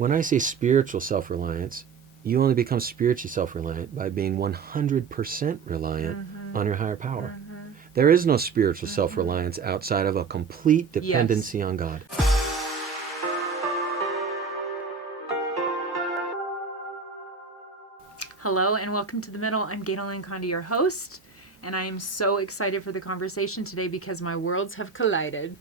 When I say spiritual self-reliance, you only become spiritually self-reliant by being 100% reliant on your higher power. There is no spiritual self-reliance outside of a complete dependency on God. Hello and welcome to The Middle. I'm Gaynalyn Condi, your host, and I am so excited for the conversation today because my worlds have collided.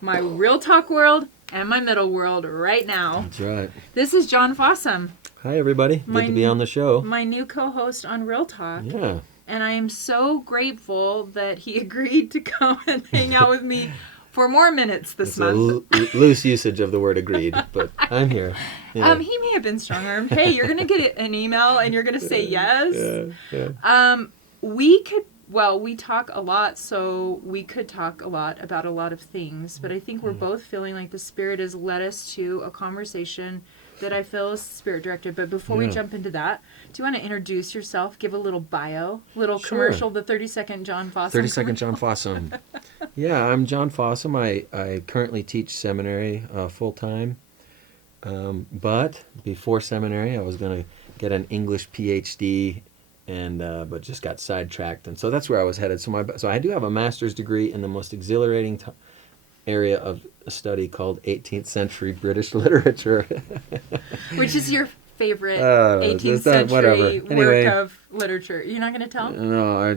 My real talk world and my middle world right now. That's right. This is John Fossum. Hi, everybody. Good to be on the show. My new co-host on Real Talk. Yeah. And I am so grateful that he agreed to come and hang out with me for more minutes this month. It's a loose usage of the word agreed, but I'm here. Yeah. He may have been strong-armed. Hey, you're going to get an email and you're going to say yes. Yeah. We talk a lot, so we could talk a lot about a lot of things, but I think we're both feeling like the Spirit has led us to a conversation that I feel is Spirit-directed. But before we jump into that, do you want to introduce yourself, give a little bio, little commercial, the 30-second John Fossum? 30-second John Fossum. Yeah, I'm John Fossum. I currently teach seminary full-time, but before seminary, I was going to get an English PhD, but just got sidetracked, and so that's where I was headed. So I do have a master's degree in the most exhilarating area of study called 18th century British literature. Which is your favorite 18th century work of literature? You're not going to tell? No, I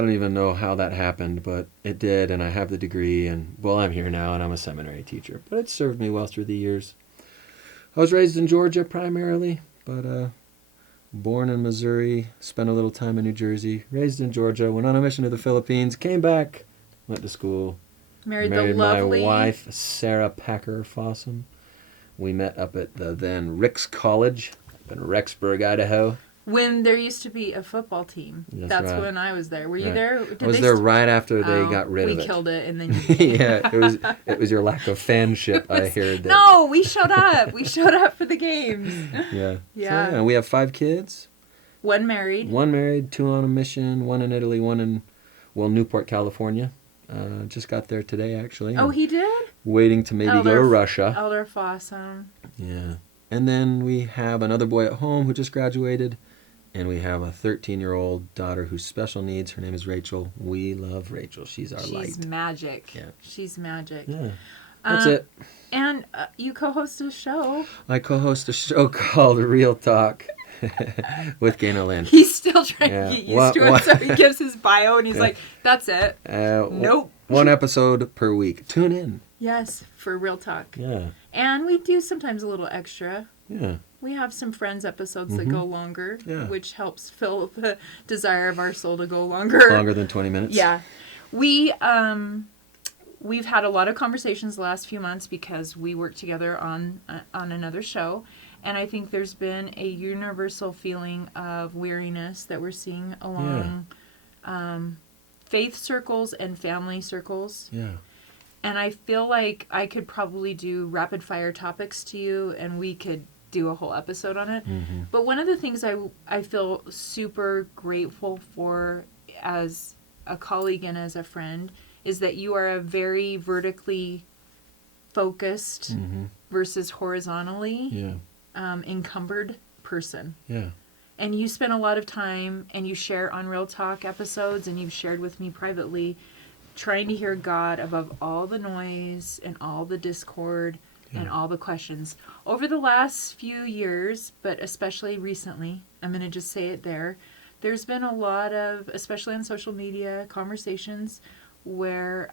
don't even know how that happened, but it did, and I have the degree, and well, I'm here now, and I'm a seminary teacher, but it served me well through the years. I was raised in Georgia primarily, but born in Missouri, spent a little time in New Jersey, raised in Georgia, went on a mission to the Philippines, came back, went to school, married the lovely my wife, Sarah Packer Fossum. We met up at the then Ricks College up in Rexburg, Idaho. When there used to be a football team. That's right. When I was there. Were you there? I was there right after they got rid of it. We killed it, and then yeah, it was your lack of fanship, I heard. No, we showed up. We showed up for the games. Yeah. So, we have 5 kids. One married. 2 on a mission, 1 in Italy, 1 in, Newport, California. Just got there today, actually. Oh, he did? Waiting to maybe go to Russia. Elder Fossum. Yeah. And then we have another boy at home who just graduated. And we have a 13-year-old daughter who's special needs. Her name is Rachel. We love Rachel. She's our light. She's magic. Yeah. She's magic. Yeah. That's it. And you co-host a show. I co-host a show called Real Talk with Gaynalyn. He's still trying to get used to it, so he gives his bio and he's like, that's it. Nope. 1 episode per week. Tune in. Yes, for Real Talk. Yeah. And we do sometimes a little extra. Yeah. We have some Friends episodes that go longer, which helps fill the desire of our soul to go longer. Longer than 20 minutes? Yeah. We've had a lot of conversations the last few months because we work together on another show. And I think there's been a universal feeling of weariness that we're seeing along faith circles and family circles. Yeah. And I feel like I could probably do rapid fire topics to you and we could do a whole episode on it. Mm-hmm. But one of the things I feel super grateful for as a colleague and as a friend is that you are a very vertically focused versus horizontally encumbered person. Yeah. And you spend a lot of time and you share on Real Talk episodes and you've shared with me privately trying to hear God above all the noise and all the discord and all the questions. Over the last few years, but especially recently, I'm going to just say it there's been a lot of, especially on social media, conversations where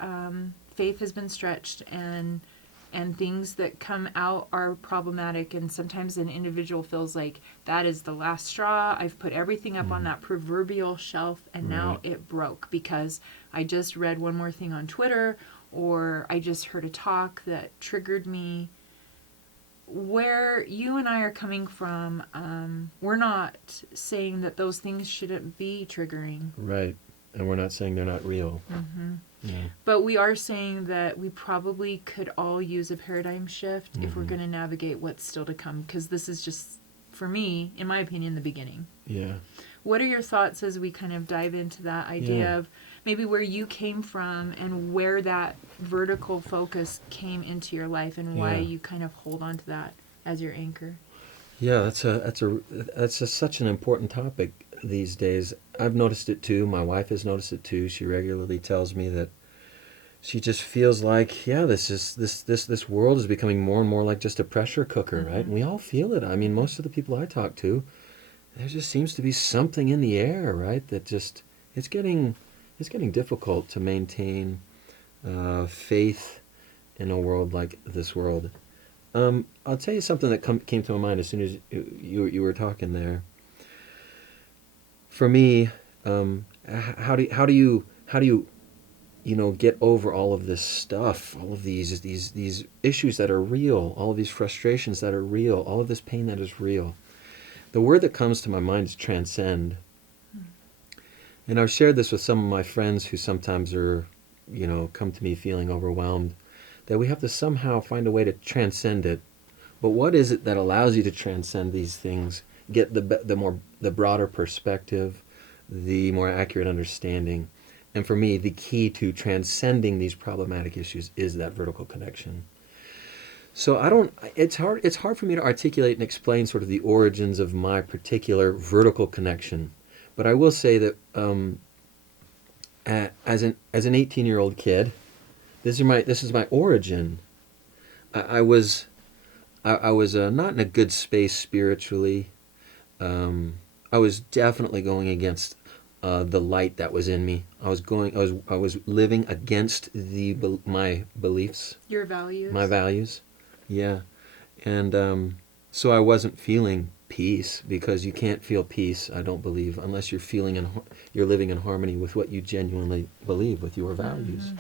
faith has been stretched and things that come out are problematic, and sometimes an individual feels like that is the last straw. I've put everything up on that proverbial shelf and now it broke because I just read one more thing on Twitter or I just heard a talk that triggered me. Where you and I are coming from, we're not saying that those things shouldn't be triggering. Right. And we're not saying they're not real. Mm-hmm. Yeah. But we are saying that we probably could all use a paradigm shift if we're going to navigate what's still to come. Because this is just, for me, in my opinion, the beginning. Yeah. What are your thoughts as we kind of dive into that idea of maybe where you came from and where that vertical focus came into your life and why you kind of hold on to that as your anchor? Yeah, such an important topic these days. I've noticed it too. My wife has noticed it too. She regularly tells me that she just feels like, yeah, this world is becoming more and more like just a pressure cooker, right? And we all feel it. I mean, most of the people I talk to, there just seems to be something in the air, right? That just it's getting difficult to maintain faith in a world like this world. I'll tell you something that came to my mind as soon as you were talking there. For me, how do you get over all of this stuff, all of these issues that are real, all of these frustrations that are real, all of this pain that is real? The word that comes to my mind is transcend. And I've shared this with some of my friends who sometimes are, come to me feeling overwhelmed, that we have to somehow find a way to transcend it. But what is it that allows you to transcend these things, get the broader perspective, the more accurate understanding? And for me, the key to transcending these problematic issues is that vertical connection. So it's hard for me to articulate and explain sort of the origins of my particular vertical connection. But I will say that as an 18-year-old kid, this is my origin. I was not in a good space spiritually. I was definitely going against the light that was in me. I was living against my beliefs, Your values. my values. Yeah, and so I wasn't feeling peace, because you can't feel peace, I don't believe, unless you're living in harmony with what you genuinely believe, with your values.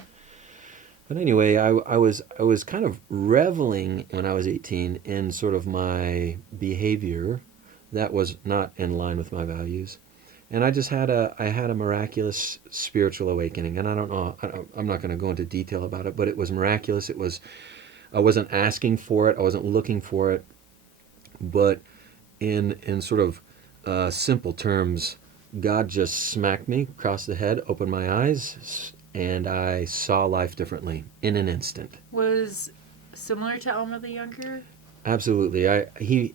But anyway, I was kind of reveling when I was 18 in sort of my behavior that was not in line with my values. And I had a miraculous spiritual awakening. And I don't know, I'm not going to go into detail about it, but it was miraculous. I wasn't asking for it. I wasn't looking for it. But in sort of simple terms, God just smacked me across the head, opened my eyes, and I saw life differently in an instant. Was similar to Alma the Younger? Absolutely.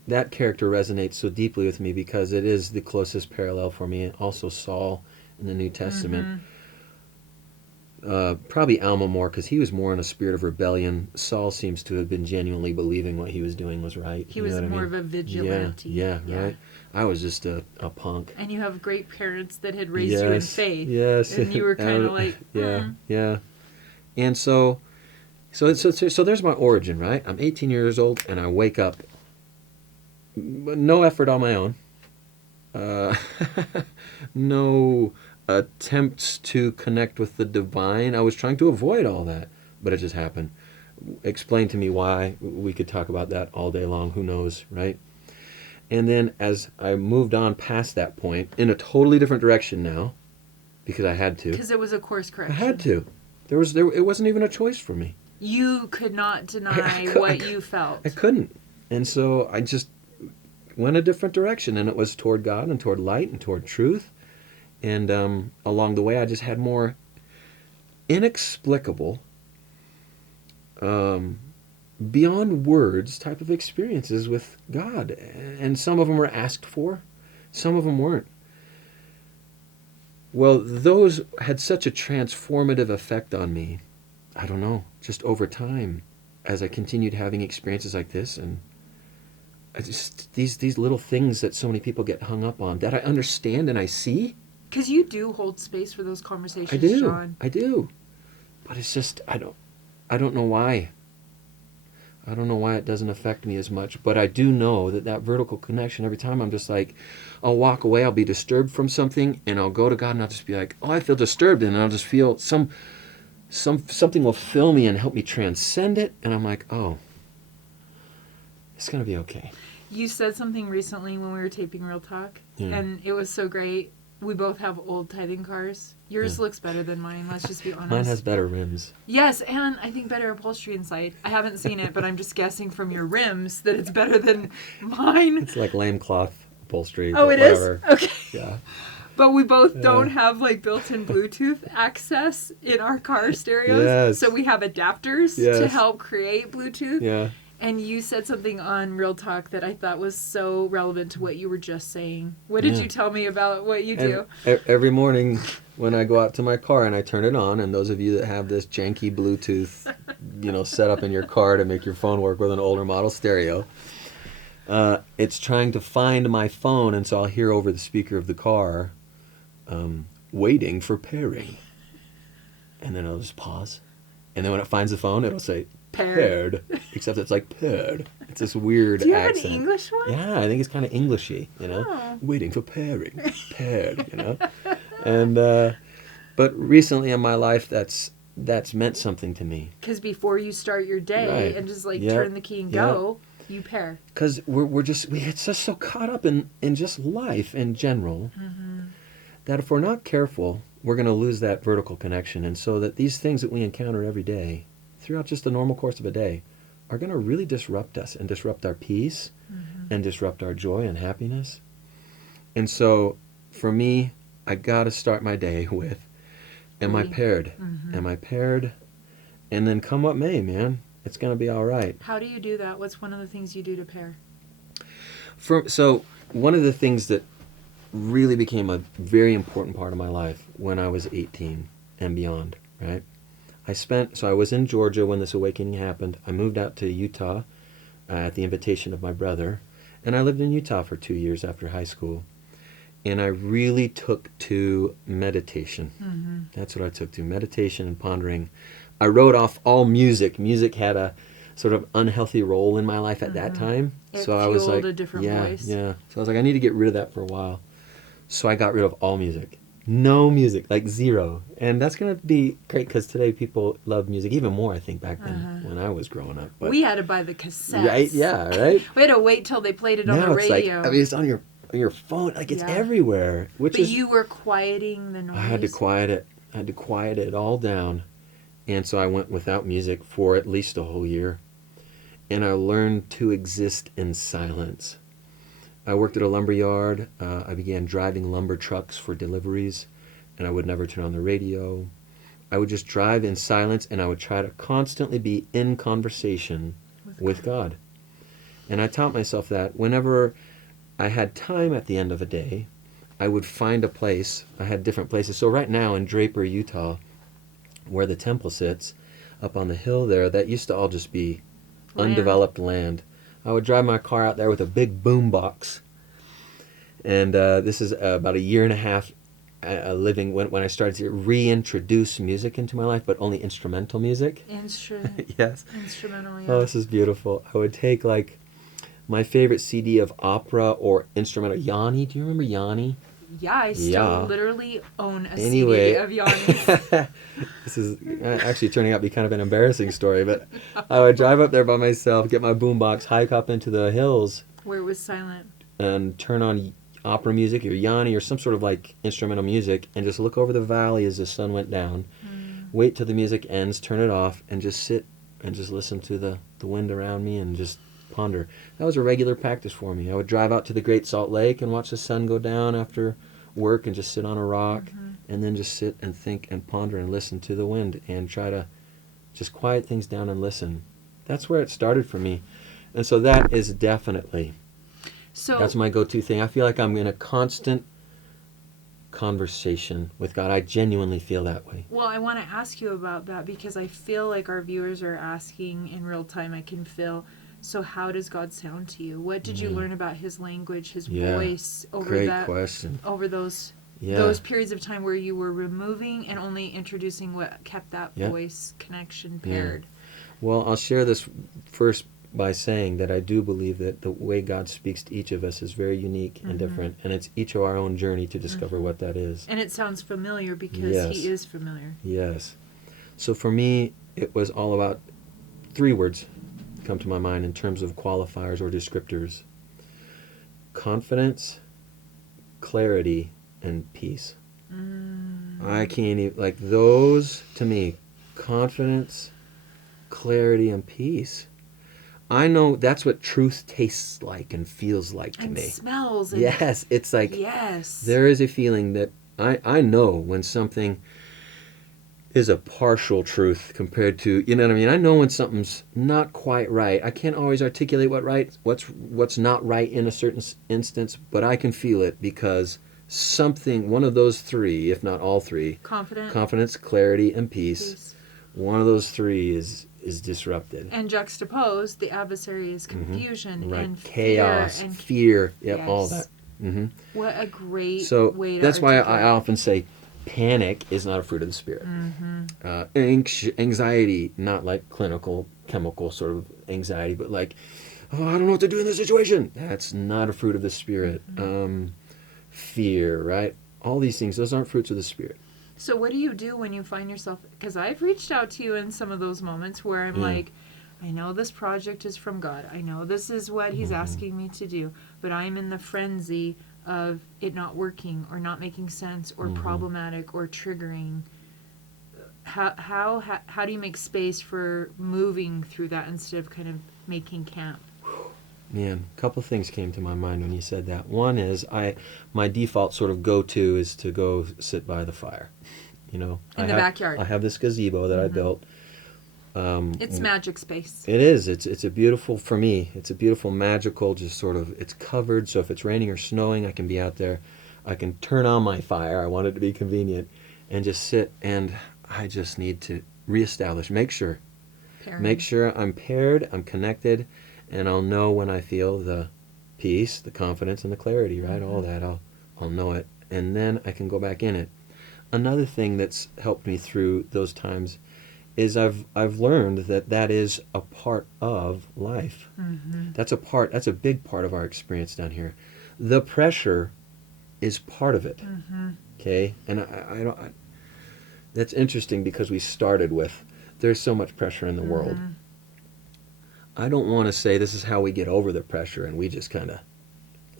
That character resonates so deeply with me because it is the closest parallel for me. Also Saul in the New Testament. Probably Alma more, because he was more in a spirit of rebellion. Saul seems to have been genuinely believing what he was doing was right. He was more of a vigilante. Yeah, right. I was just a punk. And you have great parents that had raised you in faith. Yes. And you were kind of like, Yeah. And so there's my origin, right? I'm 18 years old, and I wake up, no effort on my own, no attempts to connect with the divine. I was trying to avoid all that, but it just happened. Explain to me why. We could talk about that all day long. Who knows, right? And then as I moved on past that point, in a totally different direction now, because I had to. Because it was a course correction. I had to. It wasn't even a choice for me. You could not deny what you felt. I couldn't. And so I just went a different direction, and it was toward God and toward light and toward truth. And along the way, I just had more inexplicable, beyond words type of experiences with God. And some of them were asked for, some of them weren't. Well, those had such a transformative effect on me. I don't know, just over time, as I continued having experiences like this, and I just these little things that so many people get hung up on, that I understand and I see. Because you do hold space for those conversations, John. I do. But it's just, I don't know why. I don't know why it doesn't affect me as much. But I do know that vertical connection, every time I'm just like, I'll walk away, I'll be disturbed from something, and I'll go to God and I'll just be like, oh, I feel disturbed. And I'll just feel something will fill me and help me transcend it. And I'm like, oh, it's going to be okay. You said something recently when we were taping Real Talk, and it was so great. We both have old tithing cars. Yours looks better than mine, let's just be honest. Mine has better rims. Yes, and I think better upholstery inside. I haven't seen it, but I'm just guessing from your rims that it's better than mine. It's like lame cloth upholstery. Oh, it whatever. is? Okay. Yeah. But we both don't have like built-in Bluetooth access in our car stereos. Yes. So we have adapters to help create Bluetooth. Yeah. And you said something on Real Talk that I thought was so relevant to what you were just saying. What did you tell me about what you do? Every morning when I go out to my car and I turn it on, and those of you that have this janky Bluetooth, set up in your car to make your phone work with an older model stereo, it's trying to find my phone, and so I'll hear over the speaker of the car, waiting for pairing. And then I'll just pause. And then when it finds the phone, it'll say, paired. Except it's like paired. It's this weird accent. Do you have an English one? Yeah, I think it's kind of Englishy, Oh. Waiting for pairing. Paired, And, but recently in my life, that's meant something to me. Because before you start your day and just turn the key and go, you pair. Because we get just so caught up in just life in general that if we're not careful, we're going to lose that vertical connection. And so that these things that we encounter every day, throughout just the normal course of a day, are going to really disrupt us and disrupt our peace and disrupt our joy and happiness. And so for me, I got to start my day with, am I paired? Am I paired? And then come what may, man, it's going to be all right. How do you do that? What's one of the things you do to pair? So one of the things that really became a very important part of my life when I was 18 and beyond, right? I was in Georgia when this awakening happened. I moved out to Utah at the invitation of my brother, and I lived in Utah for 2 years after high school. And I really took to meditation. That's what I took to, meditation and pondering. I wrote off all music. Music had a sort of unhealthy role in my life at that time. So I was like, a different voice. Yeah. So I was like, I need to get rid of that for a while. So I got rid of all music. No music, like zero. And that's going to be great because today people love music even more, I think, back then when I was growing up. But, we had to buy the cassettes. Right? Yeah, right? We had to wait till they played it on the Now it's radio. like, it's on your phone. Like, it's everywhere. But you were quieting the noise. I had to quiet it. I had to quiet it all down. And so I went without music for at least a whole year. And I learned to exist in silence. I worked at a lumber yard. I began driving lumber trucks for deliveries, and I would never turn on the radio. I would just drive in silence, and I would try to constantly be in conversation with God. And I taught myself that whenever I had time at the end of a day, I would find a place. I had different places. So right now in Draper, Utah, where the temple sits, up on the hill there, that used to all just be undeveloped land. I would drive my car out there with a big boom box. And this is about a year and a half living when I started to reintroduce music into my life, but only instrumental music. Yes. Instrumental, yeah. Oh, this is beautiful. I would take like my favorite CD of opera or instrumental. Yanni, do you remember Yanni? Yeah, I still literally own a Anyway. CD of Yanni's. This is actually turning out to be kind of an embarrassing story, but I would drive up there by myself, get my boombox, hike up into the hills. Where it was silent. And turn on opera music or Yanni or some sort of like instrumental music and just look over the valley as the sun went down. Wait till the music ends, turn it off, and just sit and just listen to the wind around me and just ponder. That was a regular practice for me. I would drive out to the Great Salt Lake and watch the sun go down after work and just sit on a rock and then just sit and think and ponder and listen to the wind and try to just quiet things down and listen. That's where it started for me. And so that is definitely, that's my go-to thing. I feel like I'm in a constant conversation with God. I genuinely feel that way. Well, I want to ask you about that because I feel like our viewers are asking in real time. I can feel, so how does God sound to you? What did you learn about his language, his voice over Great question. Over those periods of time where you were removing and only introducing what kept that voice connection paired? Well, I'll share this first by saying that I do believe that the way God speaks to each of us is very unique and different, and it's each of our own journey to discover what that is. And it sounds familiar because he is familiar. Yes. So for me, it was all about 3 words come to my mind in terms of qualifiers or descriptors: confidence, clarity, and peace. I can't even, like, those to me, confidence, clarity, and peace. I know that's what truth tastes like and feels like to me. And smells. And yes, it's like there is a feeling that I know when something is a partial truth compared to, you know what I mean? I know when something's not quite right. I can't always articulate what's not right in a certain instance, but I can feel it because something, one of those three, if not all three, confidence, clarity, and peace. One of those three is disrupted. And juxtaposed, the adversary is confusion right. and chaos, fear, yep, all that. What a great so way to that's why articulate. I often say panic is not a fruit of the Spirit. Anxiety, not like clinical, chemical sort of anxiety, but like, oh, I don't know what to do in this situation. That's not a fruit of the Spirit. Fear, right? All these things, those aren't fruits of the Spirit. So what do you do when you find yourself, because I've reached out to you in some of those moments where I'm like, I know this project is from God. I know this is what He's asking me to do, but I'm in the frenzy of it not working or not making sense or problematic or triggering. How do you make space for moving through that instead of kind of making camp? Man, a couple things came to my mind when you said that. One is my default sort of go-to is to go sit by the fire. You know, in the backyard. I have this gazebo that I built. It's magic space. It is. It's a beautiful, for me, it's a beautiful, magical, just sort of, it's covered, so if it's raining or snowing, I can be out there. I can turn on my fire, I want it to be convenient, and just sit, and I just need to reestablish, make sure I'm paired, I'm connected, and I'll know when I feel the peace, the confidence, and the clarity, right? All that, I'll know it, and then I can go back in it. Another thing that's helped me through those times is I've learned that is a part of life. That's a big part of our experience down here. The pressure is part of it. Okay? And I don't that's interesting because we started with there's so much pressure in the world. I don't want to say this is how we get over the pressure and we just kind of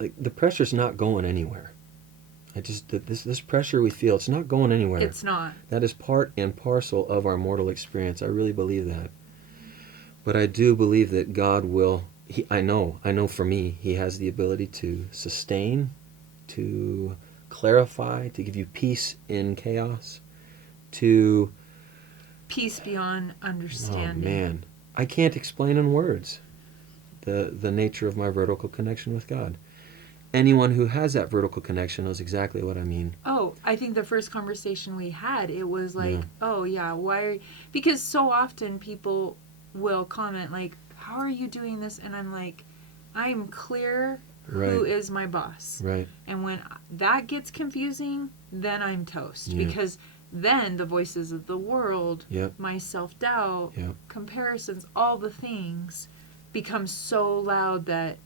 like the pressure's not going anywhere. This pressure we feel, it's not going anywhere. It's not. That is part and parcel of our mortal experience. I really believe that. But I do believe that God will, I know for me, He has the ability to sustain, to clarify, to give you peace in chaos, to... Peace beyond understanding. Oh, man. I can't explain in words the nature of my vertical connection with God. Anyone who has that vertical connection knows exactly what I mean. Oh, I think the first conversation we had, it was like, why? Because so often people will comment like, how are you doing this? And I'm like, I'm clear who is my boss. Right. And when that gets confusing, then I'm toast. Because then the voices of the world, my self-doubt, comparisons, all the things become so loud that,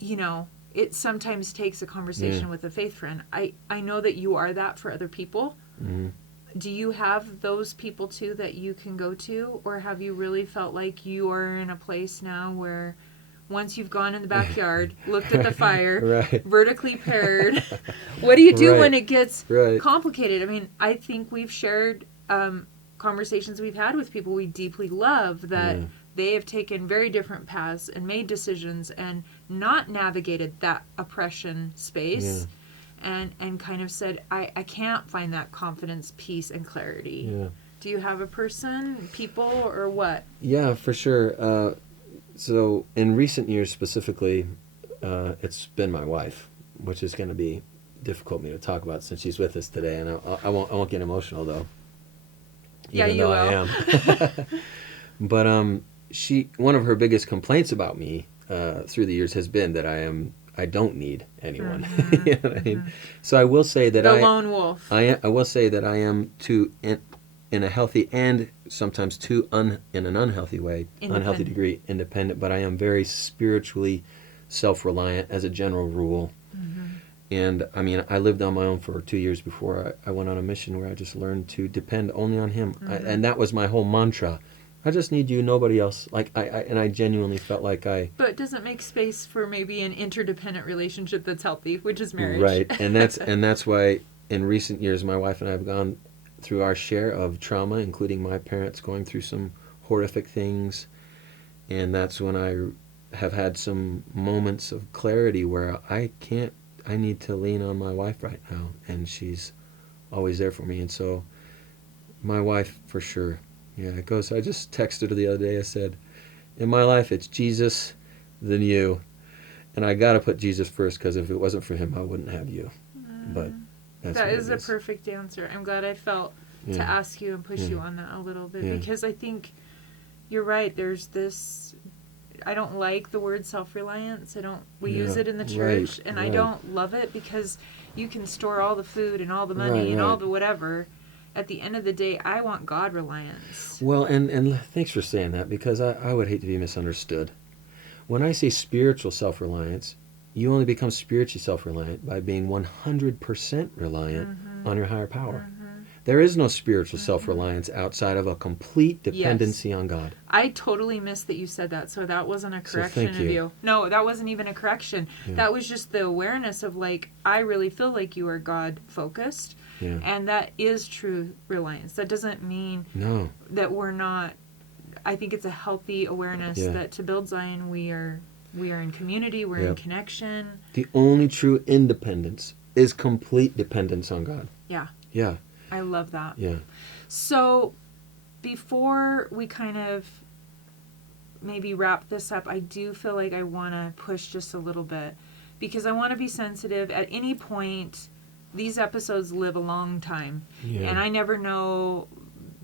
you know, it sometimes takes a conversation with a faith friend. I know that you are that for other people. Do you have those people too that you can go to? Or have you really felt like you are in a place now where once you've gone in the backyard, looked at the fire, vertically paired, what do you do when it gets complicated? I mean, I think we've shared conversations we've had with people we deeply love that they have taken very different paths and made decisions and not navigated that oppression space and kind of said, I can't find that confidence, peace, and clarity. Do you have a person, people, or what? Yeah, for sure. So in recent years specifically, it's been my wife, which is going to be difficult for me to talk about since she's with us today, and I won't get emotional though. Even though I am. But one of her biggest complaints about me through the years has been that I don't need anyone. You know what I mean? So I will say that the lone wolf. I will say that I am in a healthy and sometimes in an unhealthy way, unhealthy degree, independent. But I am very spiritually self-reliant as a general rule. And I mean, I lived on my own for 2 years before I went on a mission where I just learned to depend only on Him. And that was my whole mantra. I just need you, nobody else. Like I genuinely felt like But it doesn't make space for maybe an interdependent relationship that's healthy, which is marriage. Right, and that's why in recent years my wife and I have gone through our share of trauma, including my parents going through some horrific things, and that's when I have had some moments of clarity where I need to lean on my wife right now, and she's always there for me. And so My wife, for sure. Yeah, it goes. I just texted her the other day. I said, in my life, it's Jesus, then you. And I got to put Jesus first because if it wasn't for him, I wouldn't have you. But that's That what is it a is. perfect answer. I'm glad I felt to Yeah. ask you and push Yeah. you on that a little bit Yeah. because I think you're right. There's this. I don't like the word self-reliance. We use Yeah. it in the Right. church, and I Right. don't love it because you can store all the food and all the money Right. and all Right. the whatever. At the end of the day, I want God reliance. Well, and thanks for saying that because I would hate to be misunderstood. When I say spiritual self-reliance, you only become spiritually self-reliant by being 100% reliant on your higher power. There is no spiritual self-reliance outside of a complete dependency on God. I totally missed that you said that, so that wasn't a So correction thank of you. you. No, that wasn't even a correction. Yeah. That was just the awareness of like, I really feel like you are God focused, Yeah. and that is true reliance. That doesn't mean No. that we're not. I think it's a healthy awareness Yeah. that to build Zion, we are in community, we're in Yep. connection. The only true independence is complete dependence on God. Yeah, Yeah. I love that. Yeah. So, before we kind of maybe wrap this up, I do feel like I want to push just a little bit because I want to be sensitive. At any point, these episodes live a long time, Yeah. and I never know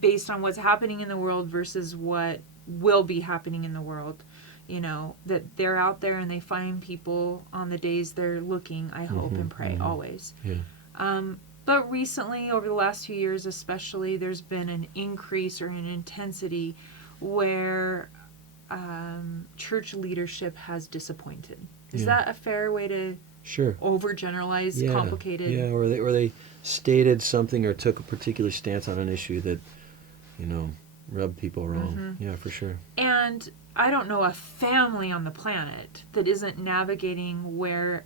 based on what's happening in the world versus what will be happening in the world. You know, that they're out there and they find people on the days they're looking, I hope and pray always. Yeah. But recently, over the last few years especially, there's been an increase or an intensity where church leadership has disappointed. Is Yeah. that a fair way to Sure. overgeneralize Yeah. complicated? Yeah. Or they stated something or took a particular stance on an issue that, rubbed people wrong. Yeah, for sure. And I don't know a family on the planet that isn't navigating where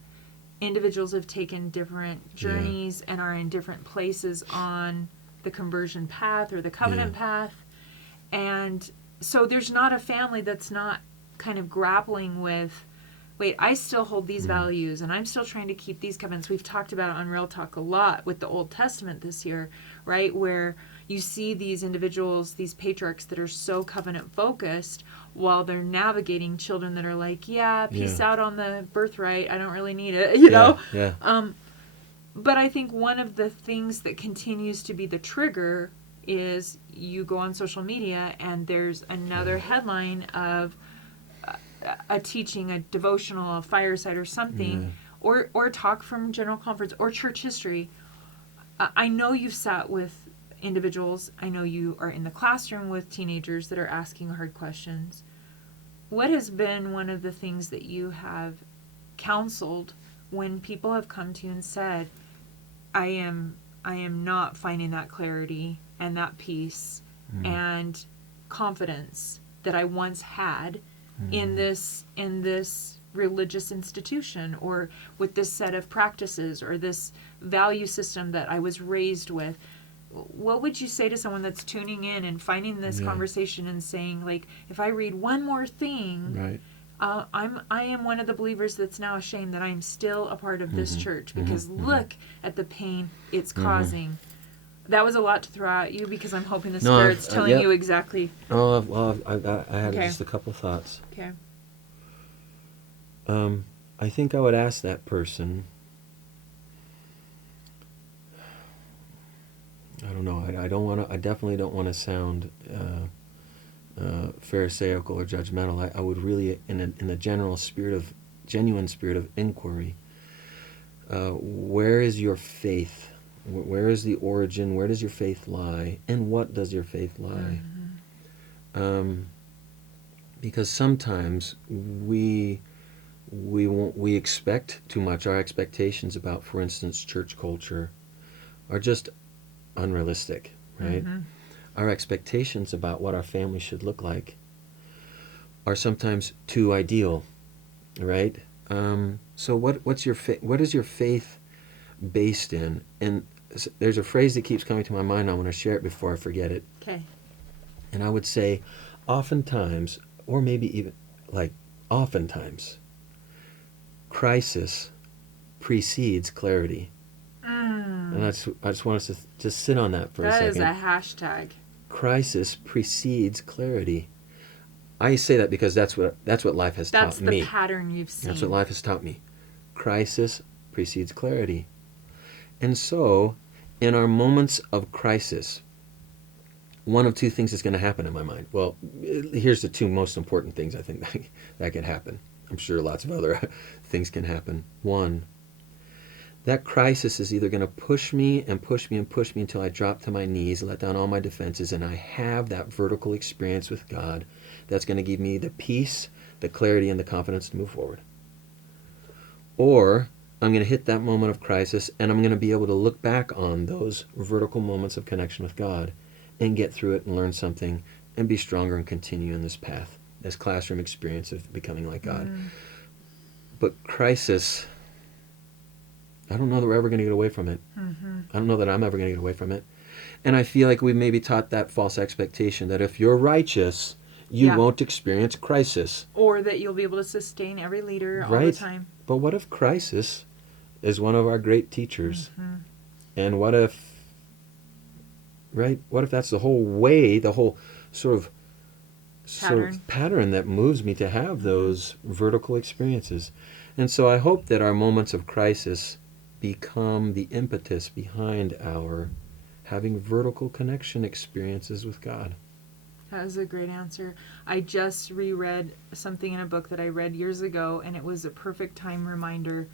individuals have taken different journeys and are in different places on the conversion path or the covenant path. And so there's not a family that's not kind of grappling with, wait, I still hold these values and I'm still trying to keep these covenants. We've talked about it on Real Talk a lot with the Old Testament this year, right? Where you see these individuals, these patriarchs that are so covenant focused while they're navigating children that are like, peace out on the birthright. I don't really need it, you know? Yeah. But I think one of the things that continues to be the trigger is you go on social media and there's another headline of a teaching, a devotional, a fireside or something, or talk from general conference or church history. I know you've sat with individuals. I know you are in the classroom with teenagers that are asking hard questions. What has been one of the things that you have counseled when people have come to you and said, I am not finding that clarity and that peace and confidence that I once had in this religious institution or with this set of practices or this value system that I was raised with? What would you say to someone that's tuning in and finding this conversation and saying, like, if I read one more thing, Right. I am one of the believers that's now ashamed that I'm still a part of this church because look at the pain it's causing. That was a lot to throw at you because I'm hoping the Spirit's telling you exactly. Oh, well, I had Okay. just a couple thoughts. Okay. I think I would ask that person, I don't know, I definitely don't want to sound pharisaical or judgmental. I would really, in a genuine spirit of inquiry, where is your faith? Where is the origin? Where does your faith lie? And what does your faith lie? Because sometimes we expect too much. Our expectations about, for instance, church culture are just unrealistic, right? Our expectations about what our family should look like are sometimes too ideal, right? So what is your faith based in? And there's a phrase that keeps coming to my mind. I want to share it before I forget it. Okay. And I would say, oftentimes, or maybe even like oftentimes, crisis precedes clarity. And I just want us to just sit on that for a That second. is a hashtag. Crisis precedes clarity. I say that because that's what life has That's taught the me. pattern you've seen. That's what life has taught me. Crisis precedes clarity. And so, in our moments of crisis, one of two things is going to happen in my mind. Well, here's the two most important things I think that could happen. I'm sure lots of other things can happen. One, that crisis is either going to push me and push me and push me until I drop to my knees, let down all my defenses, and I have that vertical experience with God that's going to give me the peace, the clarity, and the confidence to move forward. Or I'm going to hit that moment of crisis, and I'm going to be able to look back on those vertical moments of connection with God and get through it and learn something and be stronger and continue in this path, this classroom experience of becoming like God. But crisis, I don't know that we're ever going to get away from it. I don't know that I'm ever going to get away from it. And I feel like we've maybe taught that false expectation that if you're righteous, you won't experience crisis. Or that you'll be able to sustain every leader all the time. But what if crisis is one of our great teachers? And what if that's the whole way, the whole sort of pattern that moves me to have those vertical experiences? And so I hope that our moments of crisis become the impetus behind our having vertical connection experiences with God. That was a great answer. I just reread something in a book that I read years ago, and it was a perfect time reminder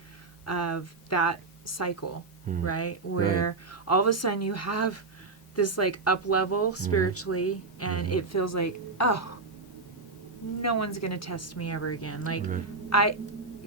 of that cycle, right? Where all of a sudden you have this like up level spiritually, and it feels like, oh, no one's going to test me ever again. Like,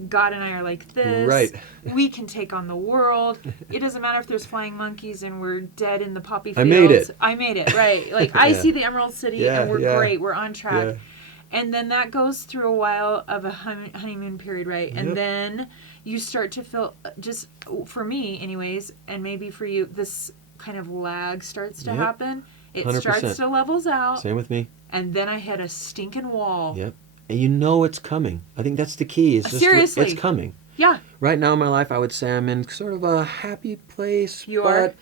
God and I are like this. Right. We can take on the world. It doesn't matter if there's flying monkeys and we're dead in the poppy fields. I made it, right. Like, I see the Emerald City and we're great. We're on track. Yeah. And then that goes through a while of a honeymoon period, right? And then you start to feel, just for me anyways, and maybe for you, this kind of lag starts to happen. It 100%. starts to levels out. Same with me. And then I hit a stinking wall. Yep. And you know it's coming. I think that's the key. It's just Seriously. It's coming. Yeah. Right now in my life, I would say I'm in sort of a happy place. You but are?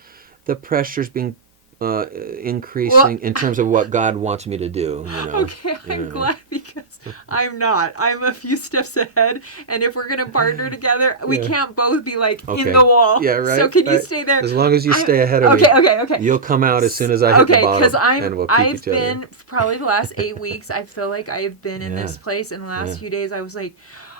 The pressure's being increasing in terms of what God wants me to do. You know? Okay, I'm glad because I'm not. I'm a few steps ahead, and if we're going to partner together, we can't both be like in the wall. Yeah, right. So can you stay there? As long as you stay ahead of me. Okay. You'll come out as soon as I hit the bottom. Because and we'll keep I've each other. been, probably the last 8 weeks, I feel like I've been in this place. In the last few days, I was like,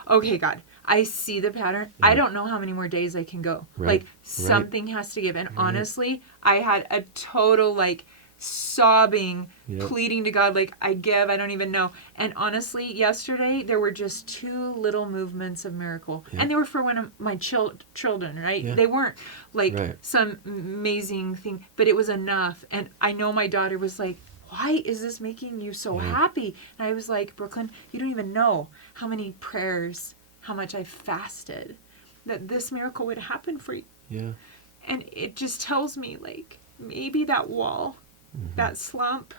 okay, God, I see the pattern. I don't know how many more days I can go. Right. Like, something has to give. And honestly, I had a total, like, sobbing, pleading to God, like, I give, I don't even know. And honestly, yesterday, there were just 2 little movements of miracle. And they were for one of my children, right? Yeah. They weren't, like, some amazing thing, but it was enough. And I know my daughter was like, why is this making you so happy? And I was like, Brooklyn, you don't even know how many prayers, how much I fasted, that this miracle would happen for you. Yeah. And it just tells me, like, maybe that wall, that slump,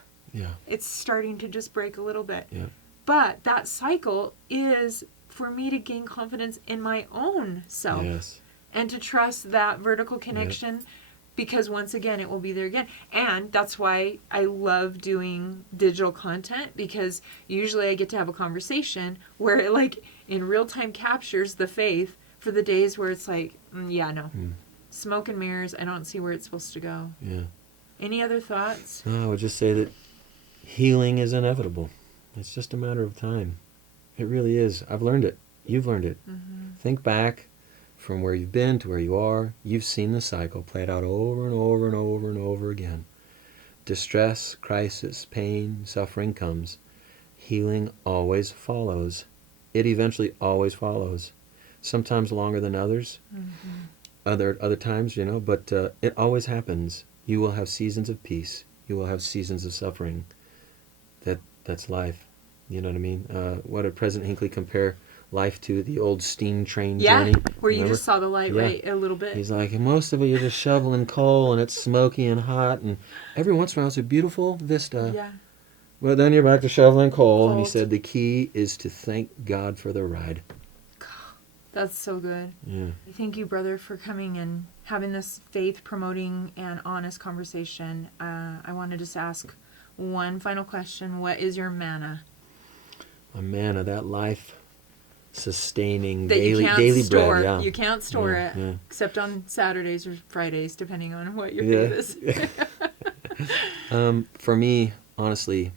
it's starting to just break a little bit. Yeah. But that cycle is for me to gain confidence in my own self. Yes. And to trust that vertical connection, because once again, it will be there again. And that's why I love doing digital content, because usually I get to have a conversation where it, like, in real time captures the faith for the days where it's like, smoke and mirrors, I don't see where it's supposed to go. Yeah. Any other thoughts? No, I would just say that healing is inevitable. It's just a matter of time. It really is. I've learned it. You've learned it. Think back from where you've been to where you are. You've seen the cycle played out over and over and over and over again. Distress, crisis, pain, suffering comes. Healing always follows. It eventually always follows. Sometimes longer than others. Other times, but it always happens. You will have seasons of peace. You will have seasons of suffering. That's life. You know what I mean? What did President Hinckley compare life to? The old steam train journey? Where you Remember? just saw the light, right? A little bit. He's like, most of it you're just shoveling coal and it's smoky and hot, and every once in a while it's a beautiful vista. Yeah. But then you're back to shoveling coal, and he said the key is to thank God for the ride. That's so good. Yeah. Thank you, brother, for coming and having this faith-promoting and honest conversation. I want to just ask one final question. What is your manna? A manna, that life-sustaining That daily you can't daily store. bread. Yeah. You can't store Yeah, it, yeah. except on Saturdays or Fridays, depending on what your Yeah. faith is. For me, honestly,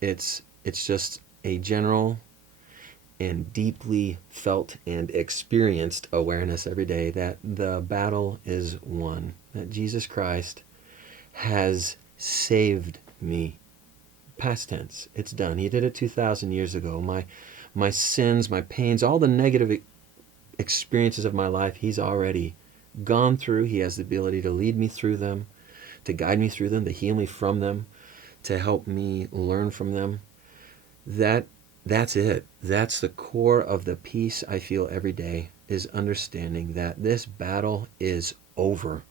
it's just a general and deeply felt and experienced awareness every day that the battle is won, that Jesus Christ has saved me. Past tense, it's done. He did it 2,000 years ago. My sins, my pains, all the negative experiences of my life, he's already gone through. He has the ability to lead me through them, to guide me through them, to heal me from them, to help me learn from them. That's it. That's the core of the peace I feel every day, is understanding that this battle is over.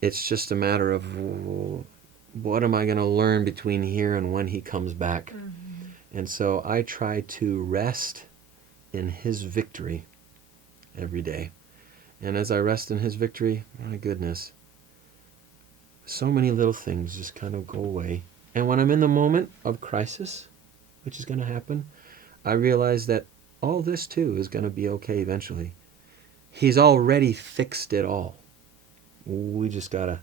It's just a matter of what am I going to learn between here and when he comes back. Mm-hmm. And so I try to rest in his victory every day. And as I rest in his victory, my goodness, so many little things just kind of go away. And when I'm in the moment of crisis, which is going to happen, I realize that all this too is going to be okay eventually. He's already fixed it all. We just gotta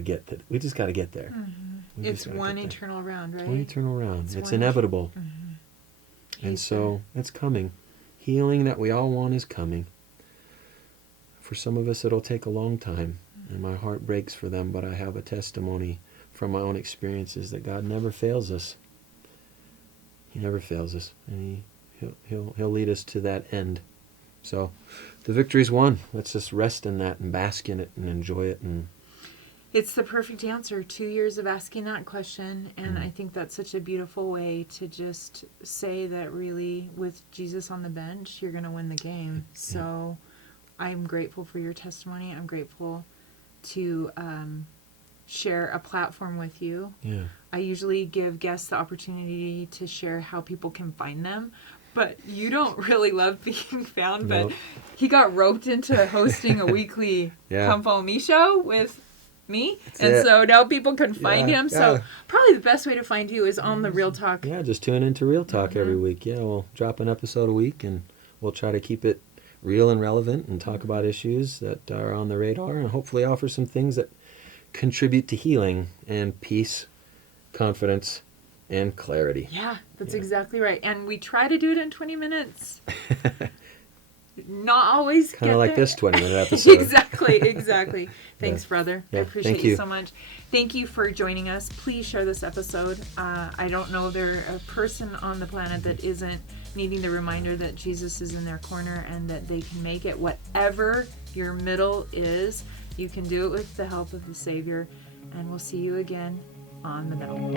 get there. Mm-hmm. It's one eternal round, right? It's one eternal round. It's one inevitable. Mm-hmm. And so it's coming. Healing that we all want is coming. For some of us it'll take a long time, and my heart breaks for them, but I have a testimony from my own experiences that God never fails us. He never fails us, and he'll lead us to that end. So the victory's won. Let's just rest in that and bask in it and enjoy it. And it's the perfect answer. 2 years of asking that question, and I think that's such a beautiful way to just say that really with Jesus on the bench, you're going to win the game. Yeah. So I'm grateful for your testimony. I'm grateful to share a platform with you. Yeah. I usually give guests the opportunity to share how people can find them, but you don't really love being found. Nope. But he got roped into hosting a weekly Come Follow Me show with me. So now people can find him. So probably the best way to find you is on the Real Talk. Yeah, just tune into Real Talk every week. Yeah, we'll drop an episode a week, and we'll try to keep it real and relevant and talk about issues that are on the radar, and hopefully offer some things that contribute to healing and peace, confidence, and clarity. Yeah, that's exactly right. And we try to do it in 20 minutes. Not always kind of like this 20-minute episode. Exactly. Thanks, brother. Yeah. I appreciate you so much. Thank you for joining us. Please share this episode. I don't know there's a person on the planet that isn't needing the reminder that Jesus is in their corner and that they can make it. Whatever your middle is, you can do it with the help of the Savior. And we'll see you again on the middle.